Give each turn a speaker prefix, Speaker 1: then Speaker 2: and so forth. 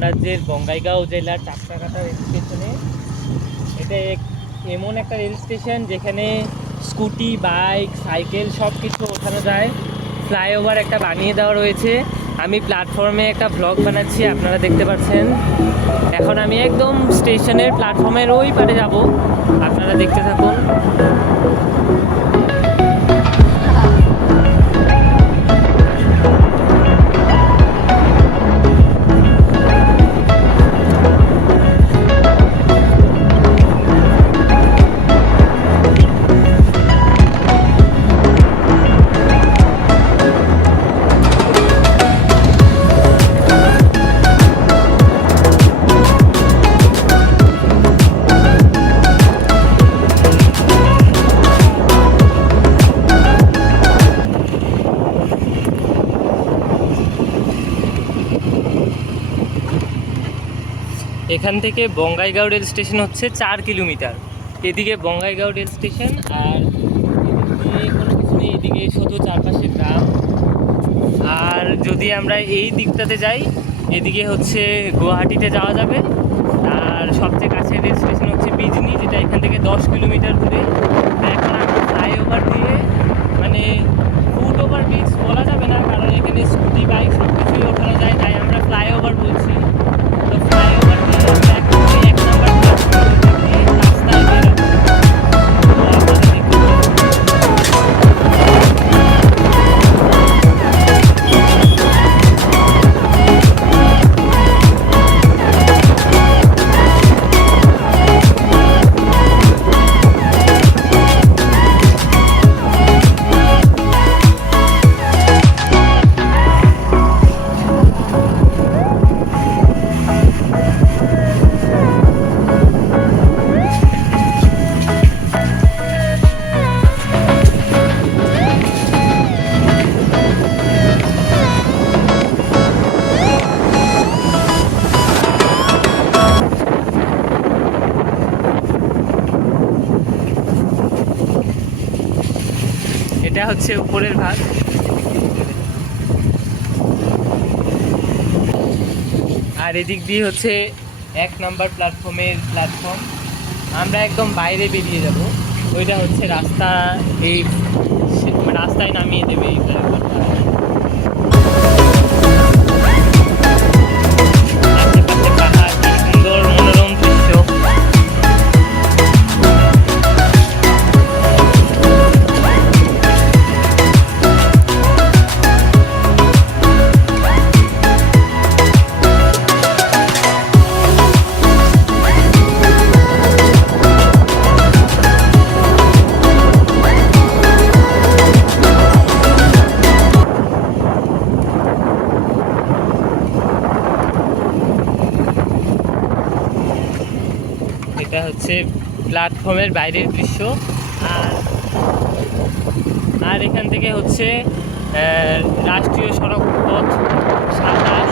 Speaker 1: রাজ্যের বঙ্গাইগাঁও জেলার চাকরাকাটা রেল স্টেশনে। এটা এক- এমন একটা রেল স্টেশন যেখানে স্কুটি, বাইক, সাইকেল সব কিছু ওঠানো যায়। ফ্লাইওভার একটা বানিয়ে দেওয়া রয়েছে। আমি প্ল্যাটফর্মে একটা ব্লগ বানাচ্ছি, আপনারা দেখতে পাচ্ছেন। এখন আমি একদম স্টেশনের প্ল্যাটফর্মের ওই পারে যাব। আপনারা দেখতে থাকুন। এখান থেকে বঙ্গাইগাঁও রেল স্টেশন হচ্ছে চার কিলোমিটার। এদিকে বঙ্গাইগাঁও রেল স্টেশন আর কোনো কিছু নেই, এদিকে শুধু চারপাশে গ্রাম। আর যদি আমরা এই দিকটাতে যাই, এদিকে হচ্ছে গুয়াহাটিতে যাওয়া যাবে। আর সবচেয়ে কাছের রেল স্টেশন হচ্ছে বিজনি, যেটা এখান থেকে দশ কিলোমিটার দূরে। এখন আমরা ফ্লাইওভার দিয়ে মানে এটা হচ্ছে উপরের ভাগ। আর এদিক দিয়ে হচ্ছে এক নম্বর প্ল্যাটফর্মের প্ল্যাটফর্ম আমরা একদম বাইরে বেরিয়ে যাব। ওইটা হচ্ছে রাস্তা এই সে- রাস্তায় নামিয়ে দেবে এই প্ল্যাটফর্মটা এটা হচ্ছে প্ল্যাটফর্মের বাইরের দৃশ্য। আর আর এখান থেকে হচ্ছে রাষ্ট্রীয় সড়ক পথ সাতাশ।